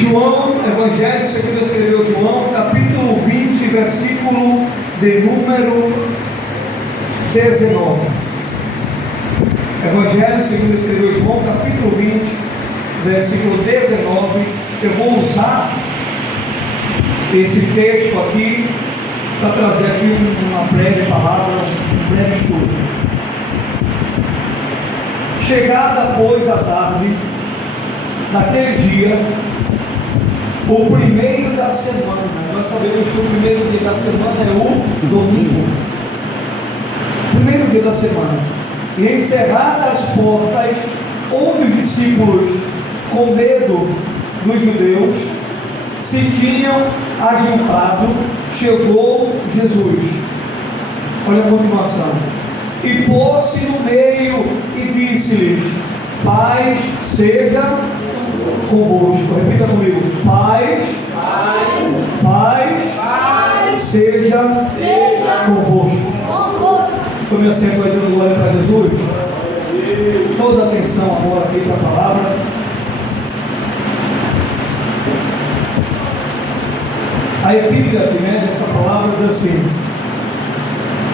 João, Evangelho segundo escreveu João, capítulo 20, versículo de número 19. Evangelho segundo escreveu João, capítulo 20, versículo 19. Eu vou usar esse texto aqui para trazer aqui uma breve palavra, um breve estudo. Chegada, pois, a tarde daquele dia, o primeiro da semana, nós sabemos que o primeiro dia da semana é o domingo, primeiro dia da semana, e encerradas as portas, onde os discípulos, com medo dos judeus, se tinham ajuntado, chegou Jesus. Olha a continuação. E pôs-se no meio e disse-lhes: paz seja convosco. Repita comigo: paz seja convosco. Tome assento aí, dando glória para Jesus. Toda a atenção agora aqui para a palavra. A epígrafe, dessa palavra diz assim: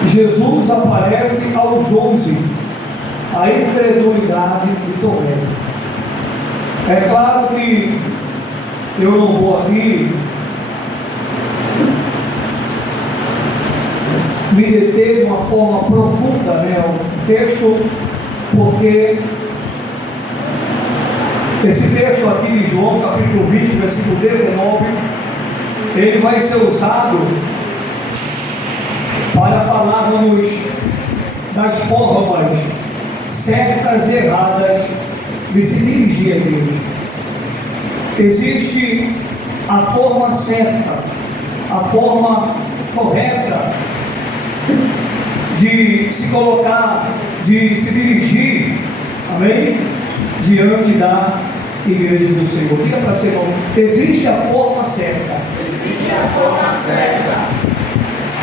Jesus aparece aos 11, a incredulidade de Tomé. É claro que eu não vou aqui me deter de uma forma profunda, o texto, porque esse texto aqui de João, capítulo 20, versículo 19, ele vai ser usado para falarmos das formas certas e erradas de se dirigir à igreja. Existe a forma certa, a forma correta de se colocar, de se dirigir, amém? Diante da igreja do Senhor. Diga para o Senhor: existe a forma certa. Existe a forma certa.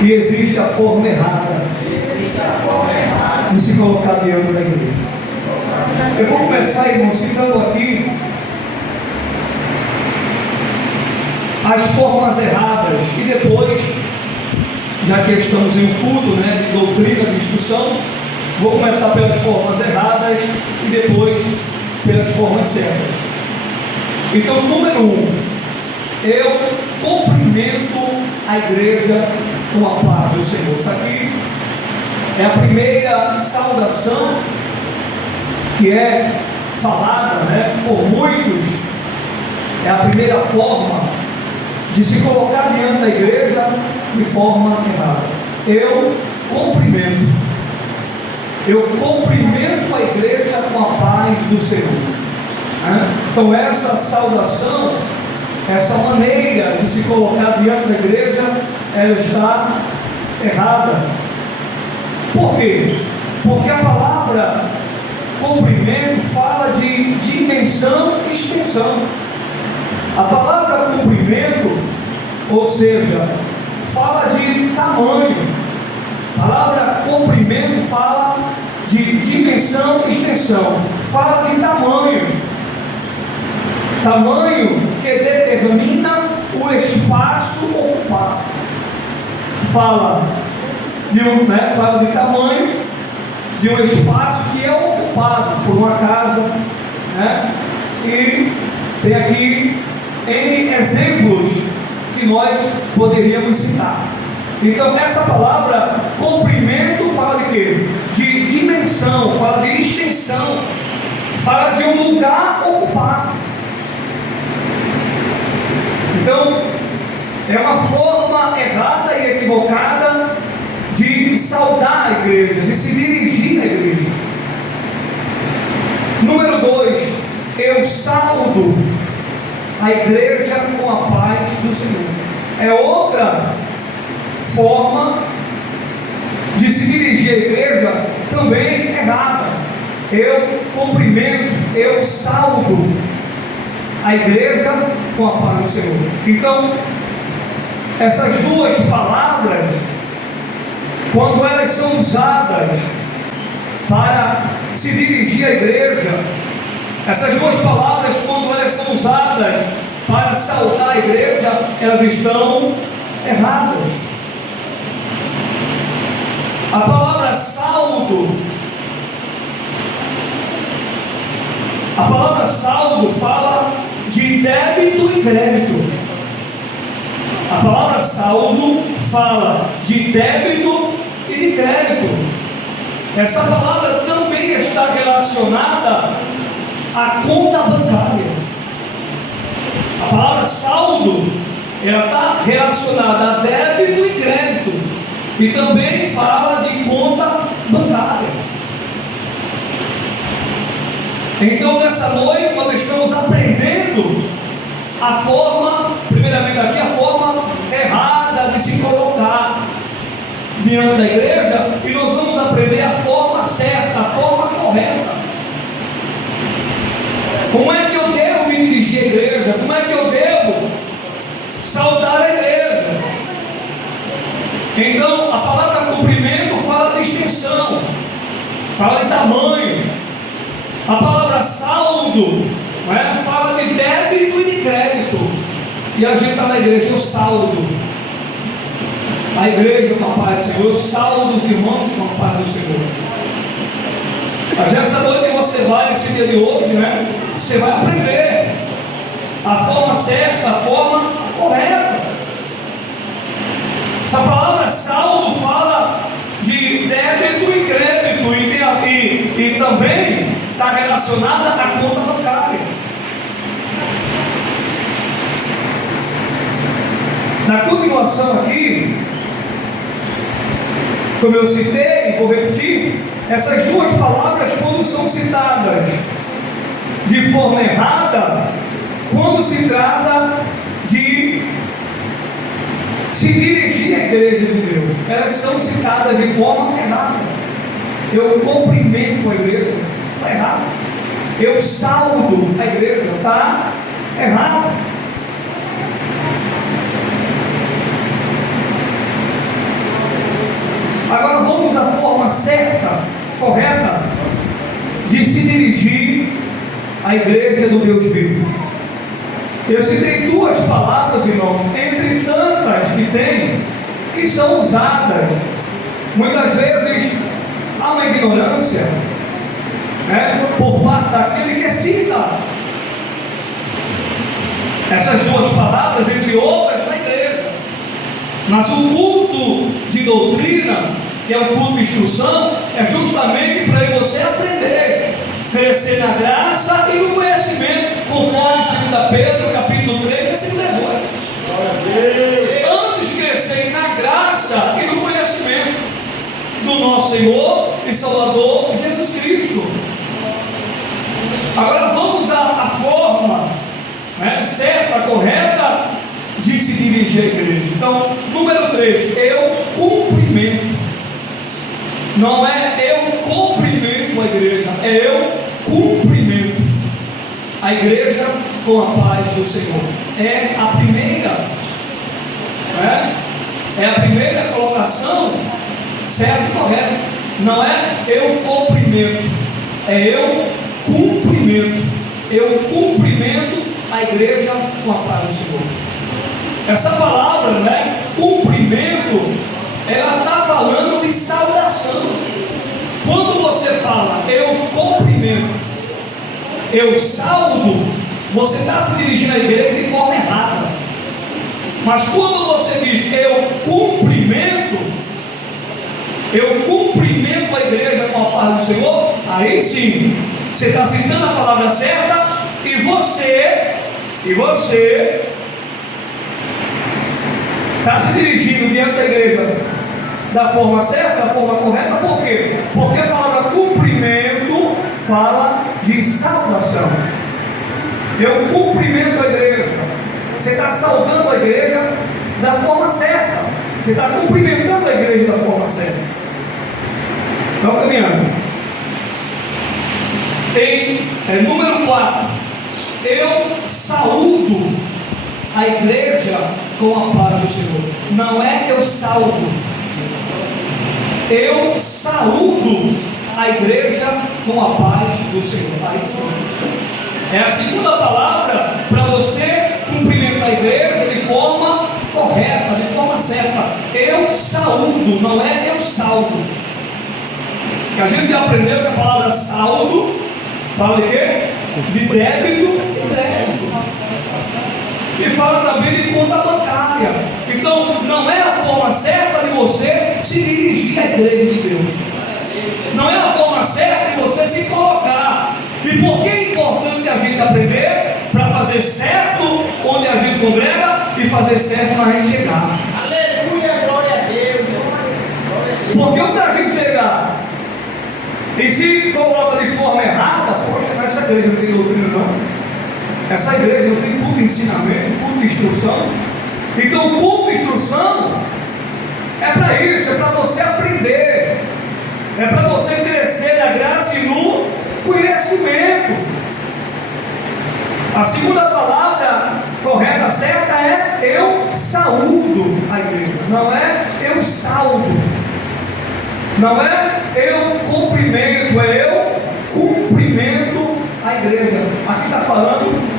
E existe a forma errada. Existe a forma errada de se colocar diante da igreja. Eu vou começar, irmãos, citando aqui as formas erradas e depois, já que estamos em um culto de doutrina, de instrução, vou começar pelas formas erradas e depois pelas formas certas. Então, número 1, eu cumprimento a igreja com a paz do Senhor. Isso aqui é a primeira saudação que é falada por muitos, é a primeira forma de se colocar diante da igreja de forma errada. Eu cumprimento a igreja com a paz do Senhor. Então essa saudação, essa maneira de se colocar diante da igreja, ela está errada. Por quê? Porque a palavra cumprimento fala de dimensão e extensão. A palavra cumprimento, ou seja, fala de tamanho. A palavra comprimento fala de dimensão e extensão. Fala de tamanho. Tamanho que determina o espaço ocupado. Fala de tamanho de um espaço que é ocupado por uma casa, e tem aqui N exemplos que nós poderíamos citar. Então essa palavra comprimento fala de quê? De dimensão, fala de extensão, fala de um lugar ocupado. Então é uma forma errada e equivocada de saudar a igreja, de se dirigir à igreja. Número 2, eu saudo a igreja com a paz do Senhor. É outra forma de se dirigir à igreja também errada. Eu cumprimento, eu saudo a igreja com a paz do Senhor. Então, essas duas palavras, quando elas são usadas para se dirigir à igreja, essas duas palavras, quando elas são usadas para da igreja, elas estão erradas. A palavra saldo, fala de débito e crédito. A palavra saldo fala de débito e de crédito. Essa palavra também está relacionada à conta bancária. A palavra saldo, ela está relacionada a débito e crédito, e também fala de conta bancária. Então, nessa noite, nós estamos aprendendo a forma, primeiramente aqui, a forma errada de se colocar diante da igreja, e nós vamos aprender a forma certa, a forma correta. Como é que eu devo me dirigir à igreja? Como é que eu devo saudar a igreja? Então, a palavra comprimento fala de extensão, fala de tamanho. A palavra saldo, fala de débito e de crédito. E a gente está na igreja, eu saldo a igreja com a paz do Senhor, eu saldo os irmãos com a paz do Senhor. Mas essa noite você vai, nesse dia de hoje, você vai aprender a forma certa, a forma correta. Essa palavra saldo fala de débito e crédito, e também está relacionada à conta bancária. Na continuação aqui, como eu citei, vou repetir, essas duas palavras, quando são citadas de forma errada, quando se trata de se dirigir à igreja de Deus, elas são citadas de forma errada. Eu cumprimento a igreja, está errado. Eu saldo a igreja, está errado. Agora vamos à forma certa, correta, de se dirigir à igreja do Deus vivo. Eu citei duas palavras, irmãos, entre tantas que tem, que são usadas. Muitas vezes há uma ignorância, por parte daquele que cita essas duas palavras, entre outras, na igreja. Mas o culto de doutrina, que é o culto de instrução, é justamente para você aprender, crescer na graça e no conhecimento, conforme 2 Pedro, capítulo 3, versículo 18. Antes crescer na graça e no conhecimento do nosso Senhor e Salvador Jesus Cristo. Agora vamos à forma certa, correta de se dirigir à igreja. Então, número 3, eu cumprimento. Não é eu cumprimento a igreja, é eu cumprimento a igreja com a paz do Senhor. É a primeira colocação certa e correta. Não é eu cumprimento, é eu cumprimento. Eu cumprimento a igreja com a paz do Senhor. Essa palavra, cumprimento, ela está falando de saudação. Quando você fala eu cumprimento, eu saldo, você está se dirigindo à igreja de forma errada. Mas quando você diz eu cumprimento a igreja com a paz do Senhor, aí sim, você está citando a palavra certa, e você está se dirigindo diante da igreja da forma certa, da forma correta. Por quê? Porque a palavra cumprimento fala de saudação. Eu cumprimento a igreja. Você está saudando a igreja da forma certa. Você está cumprimentando a igreja da forma certa. Então, caminhando. Número 4. Eu saúdo a igreja com a paz do Senhor. Não é eu saldo. Eu saúdo a igreja com a paz do Senhor. Aí sim. É a segunda palavra para você cumprimentar a igreja eu saúdo, não é eu saldo. Que a gente já aprendeu que a palavra saldo fala de quê? De débito e crédito. E fala também de conta bancária. Então, não é a forma certa de você se dirigir à igreja de Deus. Não é a forma certa de você se colocar. E por que é importante a gente aprender? Para fazer certo onde a gente congrega e fazer certo na gente chegar. Aleluia, glória a Deus. Porque onde a gente chegar e se coloca de forma errada, poxa, essa igreja não tem doutrina não. Essa igreja não tem culto de ensinamento, culto de instrução. Então o culto de instrução é para isso, é para você aprender, é para você crescer na graça e no conhecimento. A segunda palavra correta, certa é eu saúdo a igreja, não é eu saldo, não é eu cumprimento, é eu cumprimento a igreja. Aqui está falando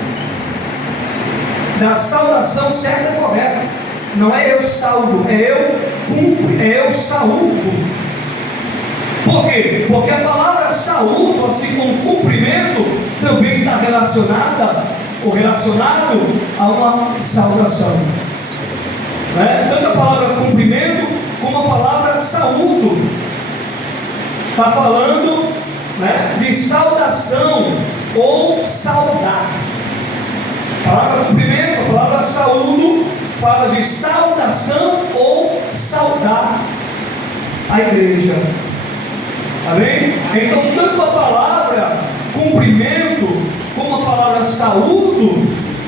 da saudação certa e correta. Não é eu saldo, é eu cumpro, é eu saúdo. Por quê? Porque a palavra saúdo, assim como cumprimento, também está relacionada ou relacionado a uma saudação. Né? Tanto a palavra cumprimento como a palavra saúdo está falando, né, de saudação ou saudar. A palavra cumprimento, a palavra saúdo fala de saudação ou saudar a igreja. Amém? Então, tanto a palavra cumprimento como a palavra saúdo,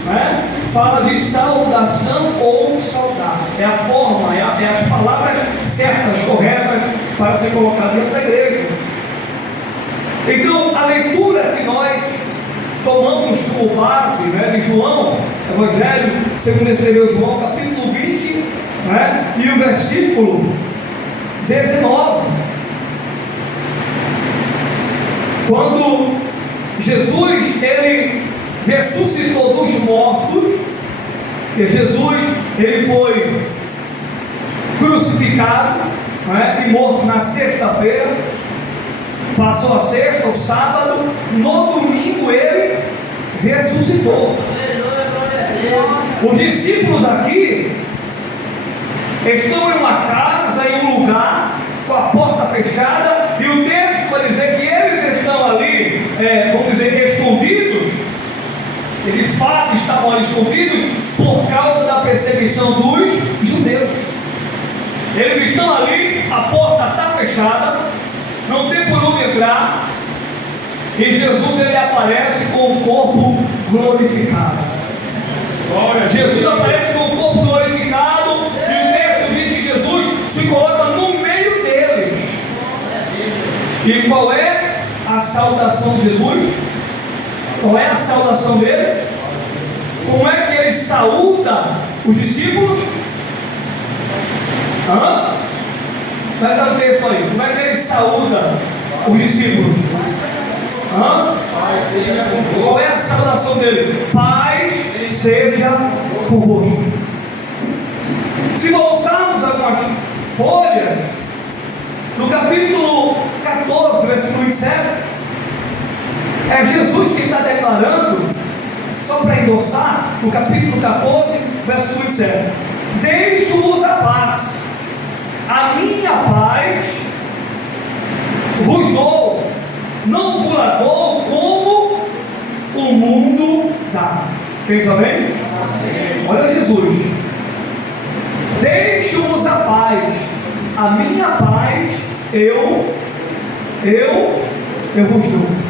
né, fala de saudação ou saudar. É a forma, é as palavras certas, corretas para ser colocado dentro da igreja. Então, a leitura que nós tomamos como base, né, de João, Evangelho segundo escreveu João, capítulo 20, né, e o versículo 19. Quando Jesus, ele ressuscitou dos mortos, e Jesus, ele foi crucificado, né, e morto na sexta-feira, passou a sexta, o sábado, no domingo ele ressuscitou. Os discípulos aqui estão em uma casa, em um lugar, com a porta fechada, e o texto vai dizer que eles estão ali, vamos dizer, escondidos. Eles falam que estavam ali escondidos por causa da perseguição dos judeus. Eles estão ali, a porta está fechada, não tem por onde entrar, e Jesus ele aparece com o corpo glorificado. Jesus aparece com o corpo glorificado, e o texto diz que Jesus se coloca no meio deles. E qual é a saudação de Jesus? Qual é a saudação dele? Como é que ele saúda os discípulos? Vai dar um texto aí. Como é que ele saúda os discípulos? Qual é a saudação dele? Paz seja convosco. Se voltarmos algumas folhas, no capítulo 14, versículo 27, é Jesus quem está declarando, só para endossar, no capítulo 14, versículo 27, deixo-vos a paz, a minha paz vos dou, não vos la dou como o mundo dá. Quem sabe? Amém? Olha Jesus, deixo-vos a paz, a minha paz eu vos dou.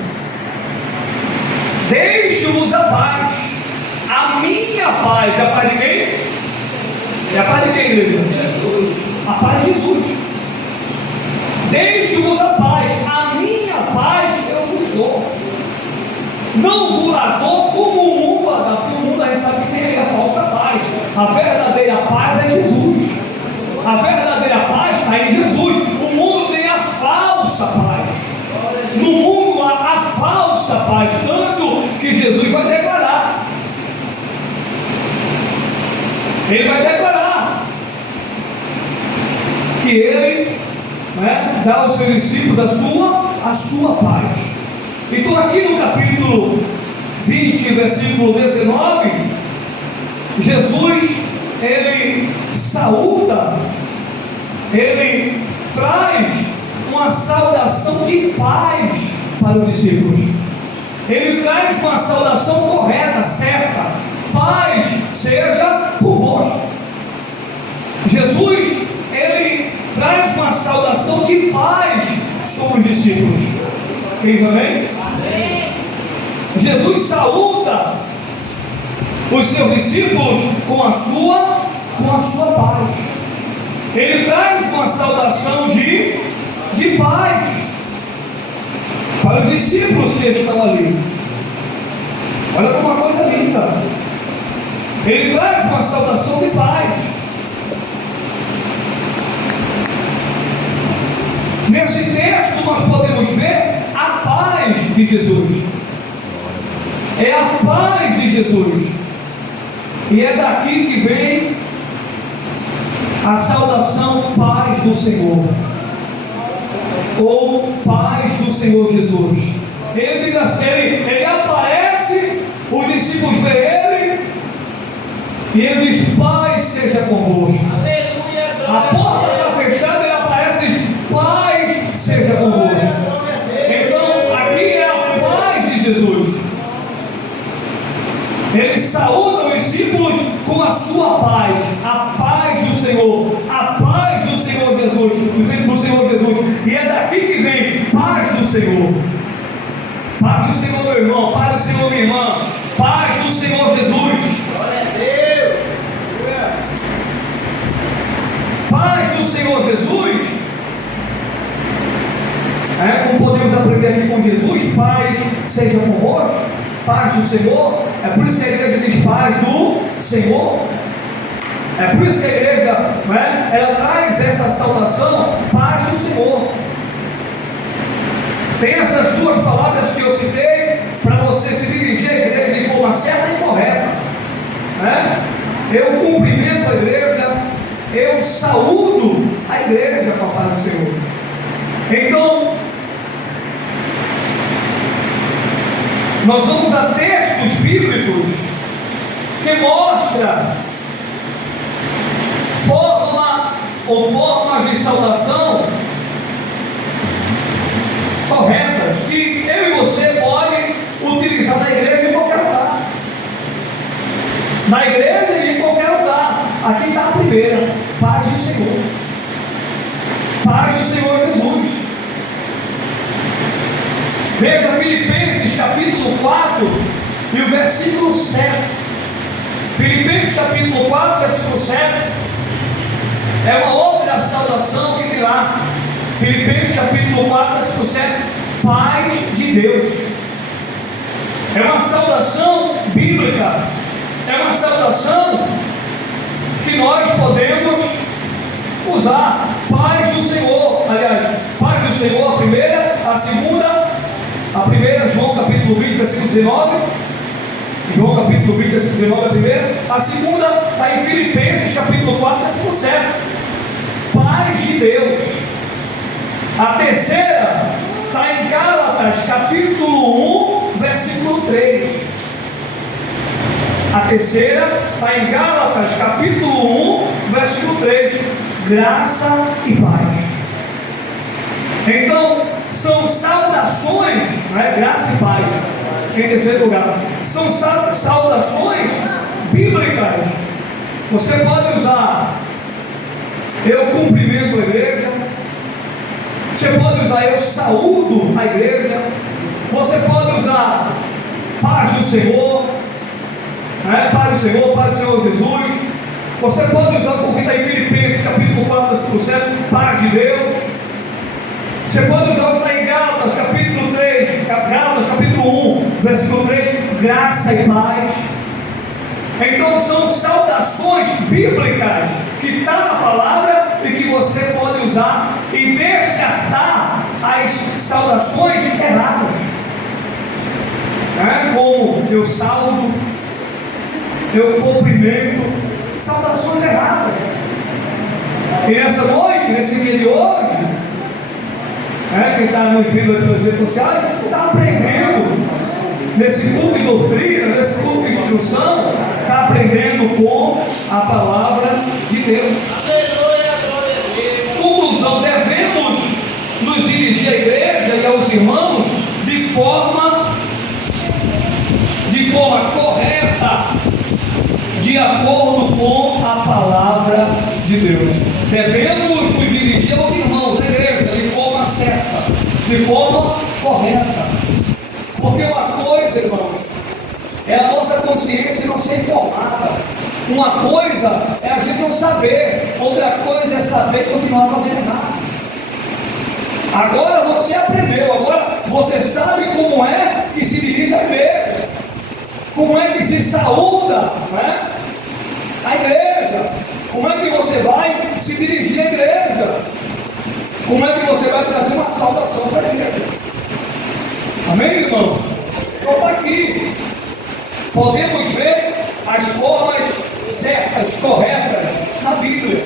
Deixo-vos a paz, a minha paz. É a paz de quem? É a paz de quem, igreja? A paz de Jesus. Deixo-vos a paz, a minha paz eu vos dou. Não vos la dou como o mundo a dá, porque o mundo a gente sabe que tem a falsa paz. A verdadeira paz é Jesus. A verdadeira paz está em Jesus. O mundo tem a falsa paz. No mundo há a falsa paz, tanto que Jesus vai declarar. Ele vai declarar. que ele, né, dá aos seus discípulos a sua paz. Então aqui no capítulo 20, versículo 19, Jesus, ele saúda, ele traz uma saudação de paz para os discípulos. Ele traz uma saudação correta, certa: paz seja por vós. Jesus, ele traz uma saudação de paz sobre os discípulos. Quem também? Amém. Jesus saúda os seus discípulos com a sua paz. Ele traz uma saudação de paz para os discípulos que estão ali. Olha como uma coisa linda. Ele traz uma saudação de paz. Nesse texto nós podemos ver a paz de Jesus. É a paz de Jesus. E é daqui que vem a saudação paz do Senhor, ou paz do Senhor Jesus. Ele diz assim, ele aparece, os discípulos veem ele, e ele diz: paz seja convosco. Aleluia, A porta está fechada, ele aparece e diz: paz seja convosco. Então aqui é a paz de Jesus. Ele saúda os discípulos com a sua paz, a paz do Senhor, a paz do Senhor Jesus, do Senhor Jesus. E é daqui que vem paz do Senhor. Paz do Senhor, meu irmão, paz do Senhor, minha irmã, paz do Senhor Jesus. Glória a Deus. Paz do Senhor Jesus. Como podemos aprender aqui com Jesus, paz seja convosco, paz do Senhor. É por isso que a igreja diz paz do Senhor. É por isso que a igreja, ela traz essa saudação, paz do Senhor. Tem essas duas palavras que eu citei para você se dirigir à igreja de forma certa e correta. Eu cumprimento a igreja, eu saúdo a igreja com a paz do Senhor. Então, nós vamos a textos bíblicos que mostram formas de saudação corretas que eu e você pode utilizar na igreja em qualquer lugar. Na igreja e em qualquer lugar. Aqui está a primeira: paz do Senhor. Paz do Senhor Jesus. Veja Filipenses capítulo 4 e o versículo 7. Filipenses capítulo 4, versículo 7. É uma outra saudação que tem lá. Filipenses capítulo 4, versículo 7. Paz de Deus. É uma saudação bíblica. É uma saudação que nós podemos usar. Paz do Senhor. Aliás, paz do Senhor, a primeira, a segunda. A primeira, João capítulo 20, versículo 19. João capítulo 20, versículo 19, a primeira. A segunda está em Filipenses capítulo 4, versículo 7. Paz de Deus. A terceira está em Gálatas capítulo 1, versículo 3. A terceira está em Gálatas capítulo 1, versículo 3. Graça e paz. Então, são saudações, graça e paz. Em terceiro lugar, são saudações bíblicas. Você pode usar: eu cumprimento a igreja. Você pode usar: eu saúdo a igreja. Você pode usar: paz do Senhor, paz do Senhor, paz do Senhor Jesus. Você pode usar, porque está em Filipenses capítulo 4, versículo 7, paz de Deus. Você pode usar o que está em Gálatas capítulo 3, Gálatas capítulo 1, versículo 3, graça e paz. Então são saudações bíblicas que está na palavra e que você pode usar e descartar as saudações erradas. Como eu saldo, eu cumprimento, saudações erradas. E nessa noite, nesse dia de hoje, quem está nos vendo pelas redes sociais, está aprendendo nesse culto de doutrina, nesse culto de instrução, está aprendendo com a palavra de Deus. Conclusão: devemos nos dirigir à igreja e aos irmãos de forma correta, de acordo com a palavra de Deus. Devemos nos dirigir aos irmãos, à igreja, de forma certa, de forma correta. Porque uma coisa, irmãos, é a nossa consciência não ser informada. Uma coisa é a gente não saber, outra coisa é saber e continuar fazendo errado. Agora você aprendeu, agora você sabe como é que se dirige à igreja, como é que se saúda, né? A igreja, como é que você vai se dirigir à igreja, como é que você vai trazer uma saudação para a igreja. Amém, irmão? Então está aqui. Podemos ver as formas certas, corretas na Bíblia.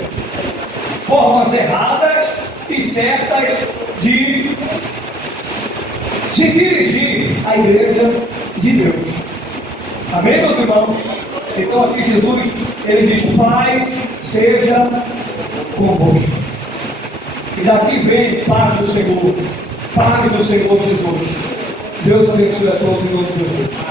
Formas erradas e certas de se dirigir à igreja de Deus. Amém, meus irmãos? Então aqui Jesus, ele diz: Pai, seja convosco. E daqui vem paz do Senhor. Paz do Senhor Jesus. Deus abençoe a todos em nome de Jesus.